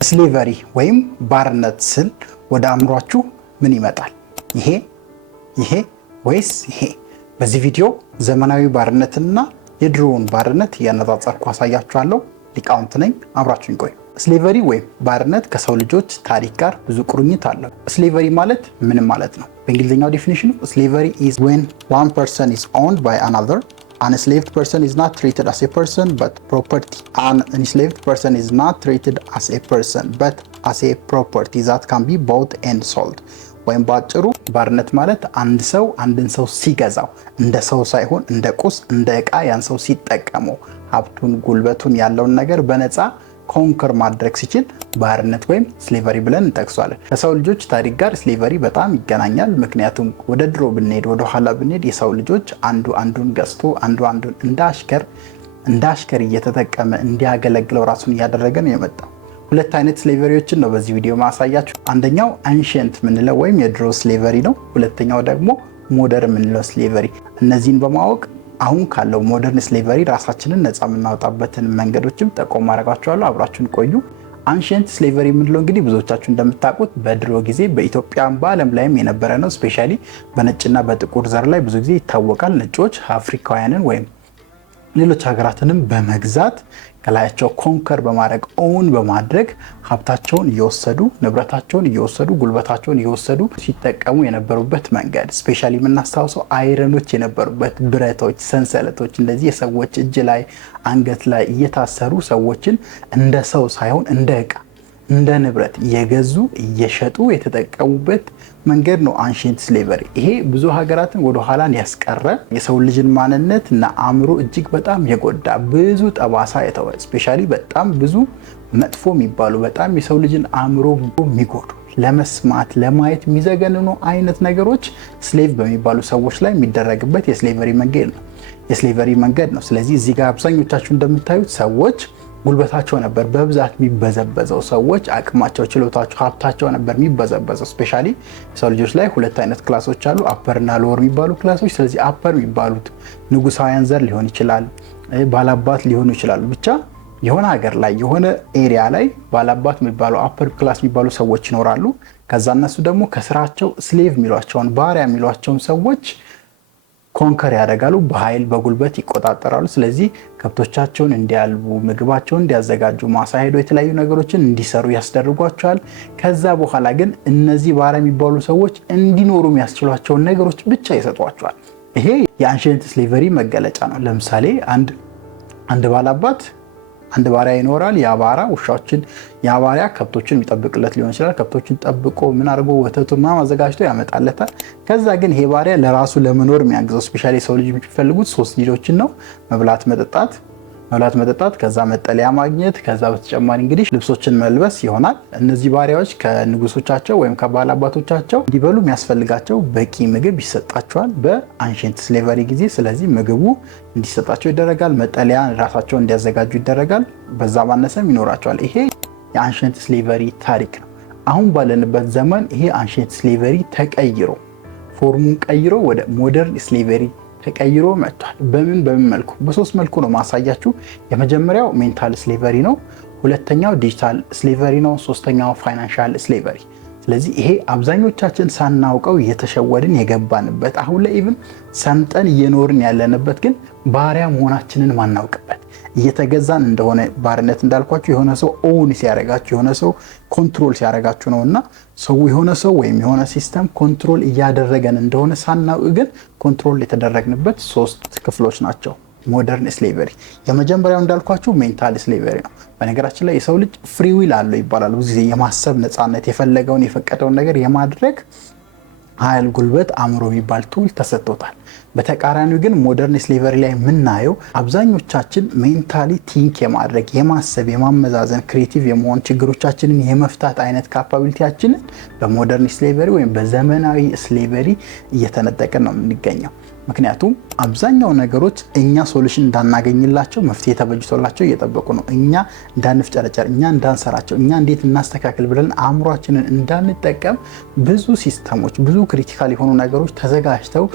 ስሌቨሪ ወይም ባርነት ስል ወደ አእምሯችሁ ምን ይመጣል? ይሄ ወይስ ይሄ? በዚህ ቪዲዮ ዘመናዊ ባርነትና የድሮውን ባርነት እያነጻጸርኩ አሳያችኋለሁ። ሊቃውንት ነኝ፣ አብራችሁኝ ቆዩ። ስሌቨሪ ወይም ባርነት ከሰው ልጆች ታሪክ ጋር ብዙ ቁርኝት አለው። ስሌቨሪ ማለት ምን ማለት ነው? በእንግሊዝኛው ዴፊኒሽኑ ስሌቨሪ is when one person is owned by another. An enslaved person is not treated as a person but property. An enslaved person is not treated as a person but as a property that can be bought and sold. ወይም ባጭሩ ባርነት ማለት አንድ ሰው አንድን ሰው ሲገዛው እንደ ሰው ሳይሆን እንደ ቁስ እንደ ዕቃ ያን ሰው ሲጠቀመው ሀብቱን ጉልበቱን ያለውን ነገር በነፃ ኮንከር ማድረግ ሲችል ባርነት ወይም ስሌቨሪ ብለን እንጠቅሷለን። ከሰው ልጆች ታሪክ ጋር ስሌቨሪ በጣም ይገናኛል። ምክንያቱም ወደ ድሮ ብንሄድ ወደ ኋላ ብንሄድ የሰው ልጆች አንዱ አንዱን ገዝቶ አንዱ አንዱን እንደ አሽከር እየተጠቀመ እንዲያገለግለው ራሱን እያደረገ ነው የመጣው። ሁለት አይነት ስሌቨሪዎችን ነው በዚህ ቪዲዮ ማሳያችሁ። አንደኛው አንሺየንት ምንለው ወይም የድሮ ስሌቨሪ ነው። ሁለተኛው ደግሞ ሞደርን ምንለው ስሌቨሪ። እነዚህን በማወቅ አሁን ካለው ሞደርን ስሌቨሪ ራሳችንን ነፃ የምናወጣበትን መንገዶችም ጠቆም አደርጋችኋለሁ። አብራችሁን ቆዩ። አንሺየንት ስሌቨሪ የምንለው እንግዲህ ብዙዎቻችሁ እንደምታውቁት በድሮ ጊዜ በኢትዮጵያም በዓለም ላይም የነበረ ነው። ስፔሻሊ በነጭና በጥቁር ዘር ላይ ብዙ ጊዜ ይታወቃል። ነጮች አፍሪካውያንን ወይም ሌሎች ሀገራትንም በመግዛት ከላያቸው ኮንከር በማድረግ ኦውን በማድረግ ሀብታቸውን እየወሰዱ ንብረታቸውን እየወሰዱ ጉልበታቸውን እየወሰዱ ሲጠቀሙ የነበሩበት መንገድ ስፔሻሊ የምናስታውሰው አይረኖች የነበሩበት ብረቶች፣ ሰንሰለቶች እንደዚህ የሰዎች እጅ ላይ አንገት ላይ እየታሰሩ ሰዎችን እንደ ሰው ሳይሆን እንደ ዕቃ እንደ ንብረት እየገዙ እየሸጡ የተጠቀሙበት መንገድ ነው አንሺየንት ስሌቨሪ። ይሄ ብዙ ሀገራትን ወደ ኋላ ያስቀረ የሰው ልጅን ማንነት እና አእምሮ እጅግ በጣም የጎዳ ብዙ ጠባሳ የተወ ስፔሻሊ በጣም ብዙ መጥፎ የሚባሉ በጣም የሰው ልጅን አእምሮ የሚጎዱ ለመስማት ለማየት የሚዘገንኑ አይነት ነገሮች ስሌቭ በሚባሉ ሰዎች ላይ የሚደረግበት የስሌቨሪ መንገድ ነው። ስለዚህ እዚህ ጋር አብዛኞቻችሁ እንደምታዩት ሰዎች ጉልበታቸው ነበር በብዛት የሚበዘበዘው። ሰዎች አቅማቸው፣ ችሎታቸው፣ ሀብታቸው ነበር የሚበዘበዘው። ስፔሻሊ ሰው ልጆች ላይ ሁለት አይነት ክላሶች አሉ፣ አፐር እና ሎወር የሚባሉ ክላሶች። ስለዚህ አፐር የሚባሉት ንጉሳውያን ዘር ሊሆን ይችላል፣ ባላባት ሊሆኑ ይችላሉ። ብቻ የሆነ ሀገር ላይ የሆነ ኤሪያ ላይ ባላባት የሚባሉ አፐር ክላስ የሚባሉ ሰዎች ይኖራሉ። ከዛ እነሱ ደግሞ ከስራቸው ስሌቭ የሚሏቸውን ባሪያ የሚሏቸውን ሰዎች ኮንከር ያደርጋሉ፣ በኃይል በጉልበት ይቆጣጠራሉ። ስለዚህ ከብቶቻቸውን እንዲያልቡ፣ ምግባቸውን እንዲያዘጋጁ፣ ማሳ ሄዶ የተለያዩ ነገሮችን እንዲሰሩ ያስደርጓቸዋል። ከዛ በኋላ ግን እነዚህ ባሪያ የሚባሉ ሰዎች እንዲኖሩ የሚያስችሏቸውን ነገሮች ብቻ ይሰጧቸዋል። ይሄ የአንሺየንት ስሌቨሪ መገለጫ ነው። ለምሳሌ አንድ ባላባት አንድ ባሪያ ይኖራል። ያ ባሪያ ከብቶችን የሚጠብቅለት ሊሆን ይችላል። ከብቶችን ጠብቆ ምን አድርጎ ወተቱን አዘጋጅቶ ያመጣለታል። ከዛ ግን ይሄ ባሪያ ለራሱ ለመኖር የሚያግዘው ስፔሻሊ ሰው ልጅ የሚፈልጉት 3 ልጆችን ነው፣ መብላት መጠጣት፣ ከዛ መጠለያ ማግኘት፣ ከዛ በተጨማሪ እንግዲህ ልብሶችን መልበስ ይሆናል። እነዚህ ባሪያዎች ከንጉሶቻቸው ወይም ከባላባቶቻቸው እንዲበሉ የሚያስፈልጋቸው በቂ ምግብ ይሰጣቸዋል በአንሺየንት ስሌቨሪ ጊዜ። ስለዚህ ምግቡ እንዲሰጣቸው ይደረጋል፣ መጠለያ ራሳቸው እንዲያዘጋጁ ይደረጋል። በዛ ማነሰም ይኖራቸዋል። ይሄ የአንሺየንት ስሌቨሪ ታሪክ ነው። አሁን ባለንበት ዘመን ይሄ አንሺየንት ስሌቨሪ ተቀይሮ ፎርሙን ቀይሮ ወደ ሞደርን ስሌቨሪ ተቀይሮ መጥቷል። በምን መልኩ? በ3 መልኩ ነው ማሳያችሁ። የመጀመሪያው ሜንታል ስሌቨሪ ነው። ሁለተኛው ዲጂታል ስሌቨሪ ነው። ሶስተኛው ፋይናንሻል ስሌቨሪ። ስለዚህ ይሄ አብዛኞቻችን ሳናውቀው እየተሸወድን የገባንበት አሁን ላይ ኢቭን ሰምጠን እየኖርን ያለንበት ግን ባሪያ መሆናችንን ማናውቅበት እየተገዛን እንደሆነ ባርነት እንዳልኳችሁ የሆነ ሰው ኦውን ሲያደርጋችሁ የሆነ ሰው ኮንትሮል ሲያደርጋችሁ ነውና ሰው የሆነ ሰው ወይም የሆነ ሲስተም ኮንትሮል እያደረገን እንደሆነ ሳናውቅ ግን ኮንትሮል የተደረግንበት 3 ክፍሎች ናቸው ሞደርን ስሌቨሪ። የመጀመሪያው እንዳልኳችሁ ሜንታል ስሌቨሪ ነው። በነገራችን ላይ የሰው ልጅ ፍሪ ዊል አለው ይባላል። ብዙ ጊዜ የማሰብ ነፃነት፣ የፈለገውን የፈቀደውን ነገር የማድረግ ኃይል፣ ጉልበት፣ አእምሮ የሚባል ቱል ተሰጥቶታል። በተቃራኒው ግን ሞደርን ስሌቨሪ ላይ የምናየው አብዛኞቻችን ሜንታሊ ቲንክ የማድረግ የማሰብ፣ የማመዛዘን፣ ክሬቲቭ የመሆን ችግሮቻችንን የመፍታት አይነት ካፓቢሊቲያችንን በሞደርን ስሌቨሪ ወይም በዘመናዊ ስሌቨሪ እየተነጠቀን ነው የምንገኘው። ምክንያቱም አብዛኛው ነገሮች እኛ ሶሉሽን እንዳናገኝላቸው መፍትሄ ተበጅቶላቸው እየጠበቁ ነው። እኛ እንዳንፍጨረጨር፣ እኛ እንዳንሰራቸው፣ እኛ እንዴት እናስተካክል ብለን አእምሯችንን እንዳንጠቀም ብዙ ሲስተሞች፣ ብዙ ክሪቲካል የሆኑ ነገሮች ተዘጋጅተው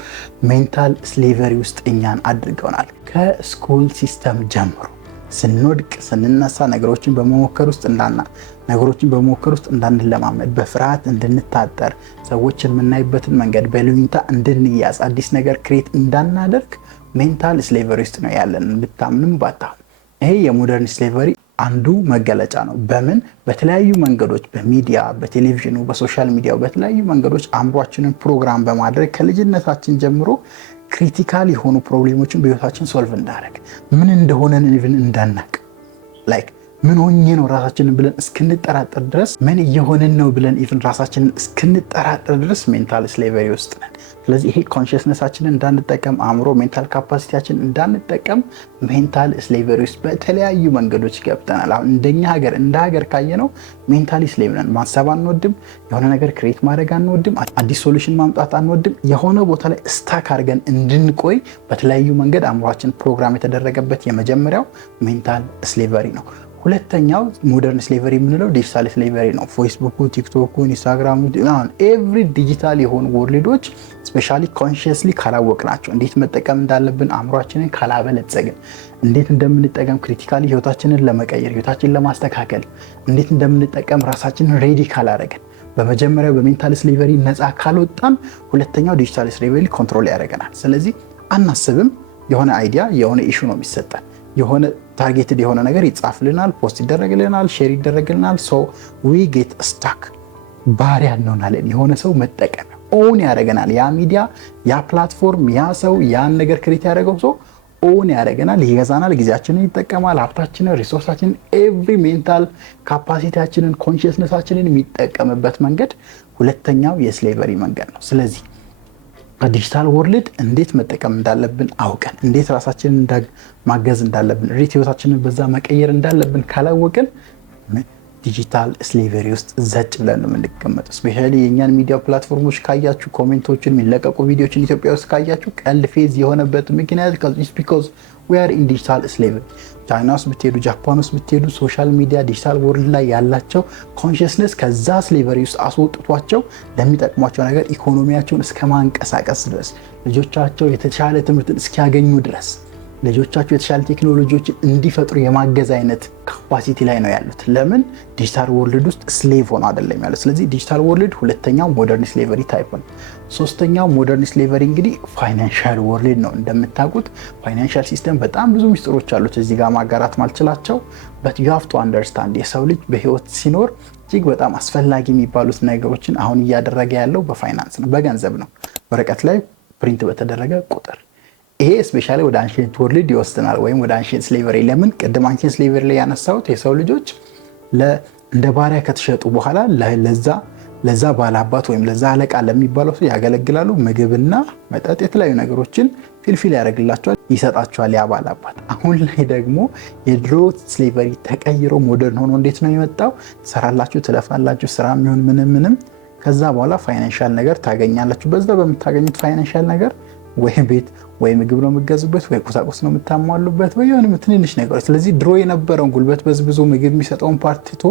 ሜንታል ስሌቨሪ ውስጥ እኛን አድርገውናል። ከስኩል ሲስተም ጀምሮ ስንወድቅ ስንነሳ ነገሮችን በመሞከር ውስጥ እንዳንለማመድ፣ በፍርሃት እንድንታጠር፣ ሰዎችን የምናይበትን መንገድ በልዩንታ እንድንያዝ፣ አዲስ ነገር ክሬት እንዳናደርግ ሜንታል ስሌቨሪ ውስጥ ነው ያለን፣ ብታምንም ባታምንም። ይሄ የሞደርን ስሌቨሪ አንዱ መገለጫ ነው። በምን በተለያዩ መንገዶች በሚዲያ በቴሌቪዥኑ በሶሻል ሚዲያው በተለያዩ መንገዶች አእምሯችንን ፕሮግራም በማድረግ ከልጅነታችን ጀምሮ ክሪቲካል የሆኑ ፕሮብሌሞችን በህይወታችን ሶልቭ እንዳደረግ ምን እንደሆነን ኢቭን እንዳናቅ ላይክ ምን ሆኜ ነው ራሳችንን ብለን እስክንጠራጠር ድረስ ምን እየሆንን ነው ብለን ኢቭን ራሳችንን እስክንጠራጠር ድረስ ሜንታል ስሌቨሪ ውስጥ ነን። ስለዚህ ይሄ ኮንሽስነሳችንን እንዳንጠቀም አእምሮ ሜንታል ካፓሲቲያችን እንዳንጠቀም ሜንታል ስሌቨሪ ውስጥ በተለያዩ መንገዶች ገብተናል። አሁን እንደኛ ሀገር እንደ ሀገር ካየነው ሜንታሊ ስሌቭ ነን። ማሰብ አንወድም፣ የሆነ ነገር ክሬት ማድረግ አንወድም፣ አዲስ ሶሉሽን ማምጣት አንወድም። የሆነ ቦታ ላይ ስታክ አድርገን እንድንቆይ በተለያዩ መንገድ አእምሯችን ፕሮግራም የተደረገበት የመጀመሪያው ሜንታል ስሌቨሪ ነው። ሁለተኛው ሞደርን ስሌቨሪ የምንለው ዲጂታል ስሌቨሪ ነው። ፌስቡኩ፣ ቲክቶኩ፣ ኢንስታግራሙ ኤቭሪ ዲጂታል የሆኑ ወርልዶች ስፔሻሊ ኮንሽስሊ ካላወቅናቸው፣ እንዴት መጠቀም እንዳለብን አእምሯችንን ካላበለጸግን፣ እንዴት እንደምንጠቀም ክሪቲካሊ ህይወታችንን ለመቀየር ህይወታችንን ለማስተካከል እንዴት እንደምንጠቀም ራሳችንን ሬዲ ካላደረግን፣ በመጀመሪያው በሜንታል ስሌቨሪ ነፃ ካልወጣን ሁለተኛው ዲጂታል ስሌቨሪ ኮንትሮል ያደርገናል። ስለዚህ አናስብም። የሆነ አይዲያ የሆነ ኢሹ ነው የሚሰጠን፣ የሆነ ታርጌትድ የሆነ ነገር ይጻፍልናል፣ ፖስት ይደረግልናል፣ ሼር ይደረግልናል። ሶ ዊ ጌት ስታክ ባሪያ እንሆናለን። የሆነ ሰው መጠቀም ኦን ያደረገናል። ያ ሚዲያ፣ ያ ፕላትፎርም፣ ያ ሰው ያን ነገር ክሬት ያደረገው ሰው ኦን ያደረገናል፣ ይገዛናል፣ ጊዜያችንን ይጠቀማል፣ ሀብታችንን፣ ሪሶርሳችንን፣ ኤቭሪ ሜንታል ካፓሲቲያችንን፣ ኮንሽስነሳችንን የሚጠቀምበት መንገድ ሁለተኛው የስሌቨሪ መንገድ ነው። ስለዚህ ከዲጂታል ወርልድ እንዴት መጠቀም እንዳለብን አውቀን እንዴት ራሳችንን ማገዝ እንዳለብን ሪት ህይወታችንን በዛ መቀየር እንዳለብን ካላወቅን ዲጂታል ስሌቨሪ ውስጥ ዘጭ ብለን ነው የምንቀመጠው። ስፔሻሊ የእኛን ሚዲያ ፕላትፎርሞች ካያችሁ፣ ኮሜንቶችን፣ የሚለቀቁ ቪዲዮችን ኢትዮጵያ ውስጥ ካያችሁ ቀልድ ፌዝ የሆነበት ምክንያት ቢኮዝ ዊ አር ኢን ዲጂታል ስሌቨሪ። ቻይና ውስጥ ብትሄዱ፣ ጃፓን ውስጥ ብትሄዱ ሶሻል ሚዲያ ዲጂታል ወርልድ ላይ ያላቸው ኮንሽስነስ ከዛ ስሌቨሪ ውስጥ አስወጥቷቸው ለሚጠቅሟቸው ነገር ኢኮኖሚያቸውን እስከ ማንቀሳቀስ ድረስ፣ ልጆቻቸው የተሻለ ትምህርትን እስኪያገኙ ድረስ፣ ልጆቻቸው የተሻለ ቴክኖሎጂዎችን እንዲፈጥሩ የማገዝ አይነት ካፓሲቲ ላይ ነው ያሉት። ለምን? ዲጂታል ወርልድ ውስጥ ስሌቭ ሆኖ አይደለም ያሉት። ስለዚህ ዲጂታል ወርልድ ሁለተኛው ሞደርን ስሌቨሪ ታይፕ ነው። ሶስተኛው ሞደርን ስሌቨሪ እንግዲህ ፋይናንሻል ወርልድ ነው። እንደምታውቁት ፋይናንሻል ሲስተም በጣም ብዙ ሚስጥሮች አሉት እዚህ ጋር ማጋራት ማልችላቸው። በት ዩ ሃቭ ቱ አንደርስታንድ የሰው ልጅ በህይወት ሲኖር እጅግ በጣም አስፈላጊ የሚባሉት ነገሮችን አሁን እያደረገ ያለው በፋይናንስ ነው፣ በገንዘብ ነው፣ ወረቀት ላይ ፕሪንት በተደረገ ቁጥር። ይሄ ስፔሻሊ ወደ አንሺየንት ወርልድ ይወስደናል፣ ወይም ወደ አንሺየንት ስሌቨሪ። ለምን? ቅድም አንሺየንት ስሌቨሪ ላይ ያነሳሁት የሰው ልጆች እንደ ባሪያ ከተሸጡ በኋላ ለዛ ባላባት ወይም ለዛ አለቃ ለሚባለው ሰው ያገለግላሉ። ምግብና መጠጥ፣ የተለያዩ ነገሮችን ፊልፊል ያደርግላቸዋል፣ ይሰጣቸዋል ያ ባላባት። አሁን ላይ ደግሞ የድሮ ስሌቨሪ ተቀይሮ ሞደርን ሆኖ እንዴት ነው የመጣው? ትሰራላችሁ፣ ትለፋላችሁ፣ ስራ የሚሆን ምንም። ከዛ በኋላ ፋይናንሻል ነገር ታገኛላችሁ። በዛ በምታገኙት ፋይናንሻል ነገር ወይ ቤት ወይ ምግብ ነው የምትገዙበት፣ ወይ ቁሳቁስ ነው የምታሟሉበት፣ ወይ የሆነ ትንንሽ ነገሮች። ስለዚህ ድሮ የነበረውን ጉልበት በዝብዞ ምግብ የሚሰጠውን ፓርት ትቶ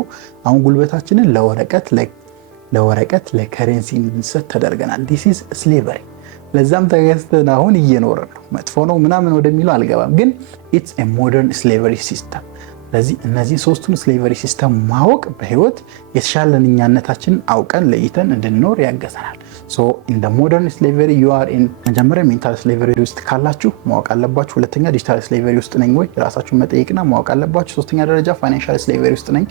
አሁን ጉልበታችንን ለወረቀት ለከረንሲ እንድንሰጥ ተደርገናል። ዲስ ኢዝ ስሌቨሪ። ለዛም ተገዝተን አሁን እየኖርን ነው። መጥፎ ነው ምናምን ወደሚለው አልገባም፣ ግን ኢትስ ኤ ሞደርን ስሌቨሪ ሲስተም። ስለዚህ እነዚህ ሶስቱን ስሌቨሪ ሲስተም ማወቅ በህይወት የተሻለን እኛነታችንን አውቀን ለይተን እንድንኖር ያገዘናል። ሶ ኢን ዘ ሞደርን ስሌቨሪ ዩ አር ኢን። መጀመሪያ ሜንታል ስሌቨሪ ውስጥ ካላችሁ ማወቅ አለባችሁ። ሁለተኛ ዲጂታል ስሌቨሪ ውስጥ ነኝ ወይ ራሳችሁን መጠየቅና ማወቅ አለባችሁ። ሶስተኛ ደረጃ ፋይናንሻል ስሌቨሪ ውስጥ ነኝ፣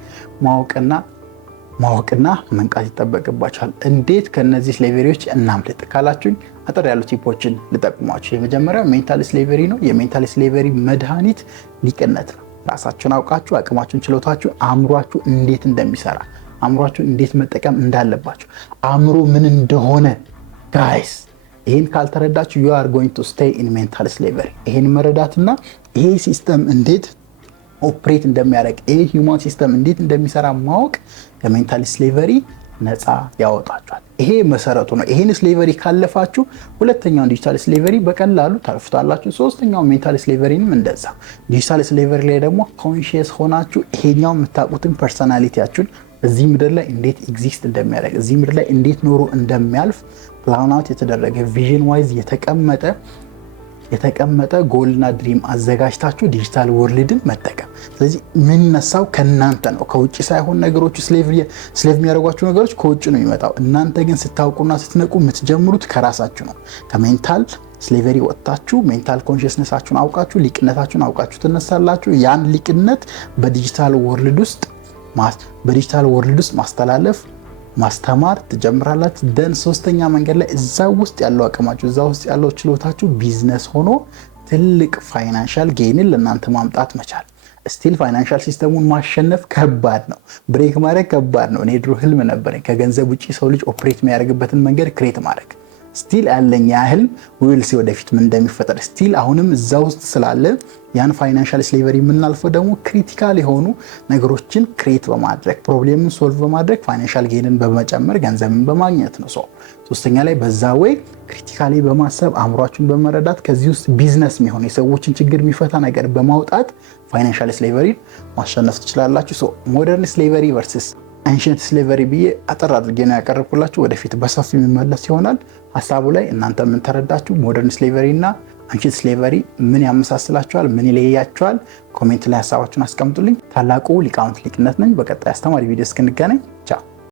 ማወቅና መንቃት ይጠበቅባችኋል። እንዴት ከነዚህ ስሌቨሪዎች እናምልጥ ካላችሁኝ አጠር ያሉ ቲፖችን ልጠቁማችሁ። የመጀመሪያው ሜንታል ስሌቨሪ ነው። የሜንታል ስሌቨሪ መድኃኒት ሊቅነት ነው። ራሳችሁን አውቃችሁ አቅማችሁን፣ ችሎታችሁ፣ አእምሯችሁ እንዴት እንደሚሰራ፣ አእምሯችሁን እንዴት መጠቀም እንዳለባችሁ፣ አእምሮ ምን እንደሆነ ጋይስ፣ ይህን ካልተረዳችሁ you are going to stay in mental slavery። ይህን መረዳትና ይሄ ሲስተም እንዴት ኦፕሬት እንደሚያደርግ፣ ይሄ ሂውማን ሲስተም እንዴት እንደሚሰራ ማወቅ ከሜንታል ስሌቨሪ ነፃ ያወጣችኋል። ይሄ መሰረቱ ነው። ይሄን ስሌቨሪ ካለፋችሁ ሁለተኛውን ዲጂታል ስሌቨሪ በቀላሉ ታልፉታላችሁ። ሶስተኛው ሜንታል ስሌቨሪንም እንደዛ። ዲጂታል ስሌቨሪ ላይ ደግሞ ኮንሺየስ ሆናችሁ ይሄኛው የምታውቁትን ፐርሰናሊቲያችሁን እዚህ ምድር ላይ እንዴት ኤግዚስት እንደሚያደርግ፣ እዚህ ምድር ላይ እንዴት ኖሮ እንደሚያልፍ ፕላን አውት የተደረገ ቪዥን ዋይዝ የተቀመጠ ጎልና ድሪም አዘጋጅታችሁ ዲጂታል ወርልድን መጠቀም። ስለዚህ የሚነሳው ከእናንተ ነው፣ ከውጭ ሳይሆን ነገሮቹ ስሌቭ የሚያደርጓችሁ ነገሮች ከውጭ ነው የሚመጣው። እናንተ ግን ስታውቁና ስትነቁ የምትጀምሩት ከራሳችሁ ነው። ከሜንታል ስሌቨሪ ወጥታችሁ ሜንታል ኮንሽስነሳችሁን አውቃችሁ ሊቅነታችሁን አውቃችሁ ትነሳላችሁ። ያን ሊቅነት በዲጂታል ወርልድ ውስጥ ማስተላለፍ ማስተማር ትጀምራላችሁ። ደን ሶስተኛ መንገድ ላይ እዛ ውስጥ ያለው አቅማችሁ እዛ ውስጥ ያለው ችሎታችሁ ቢዝነስ ሆኖ ትልቅ ፋይናንሻል ጌይንን ለእናንተ ማምጣት መቻል። ስቲል ፋይናንሻል ሲስተሙን ማሸነፍ ከባድ ነው፣ ብሬክ ማድረግ ከባድ ነው። እኔ ድሮ ህልም ነበረኝ ከገንዘብ ውጪ ሰው ልጅ ኦፕሬት የሚያደርግበትን መንገድ ክሬት ማድረግ። ስቲል ያለኝ ያህል ዊልሲ ወደፊት ምን እንደሚፈጠር ስቲል አሁንም እዛ ውስጥ ስላለ ያን ፋይናንሻል ስሌቨሪ የምናልፈው ደግሞ ክሪቲካል የሆኑ ነገሮችን ክሬት በማድረግ ፕሮብሌምን ሶልቭ በማድረግ ፋይናንሻል ጌንን በመጨመር ገንዘብን በማግኘት ነው። ሶስተኛ ላይ በዛ ወይ ክሪቲካሊ በማሰብ አእምሯችሁን በመረዳት ከዚህ ውስጥ ቢዝነስ የሚሆን የሰዎችን ችግር የሚፈታ ነገር በማውጣት ፋይናንሻል ስሌቨሪን ማሸነፍ ትችላላችሁ። ሞደርን ስሌቨሪ ቨርሰስ አንሸንት ስሌቨሪ ብዬ አጠር አድርጌ ነው ያቀረብኩላችሁ። ወደፊት በሰፊ የሚመለስ ይሆናል። ሀሳቡ ላይ እናንተ ምን ተረዳችሁ? ሞደርን ስሌቨሪ እና አንሸንት ስሌቨሪ ምን ያመሳስላችኋል? ምን ይለያችኋል? ኮሜንት ላይ ሀሳባችሁን አስቀምጡልኝ። ታላቁ ሊቃውንት ሊቅነት ነኝ። በቀጣይ አስተማሪ ቪዲዮ እስክንገናኝ ቻው።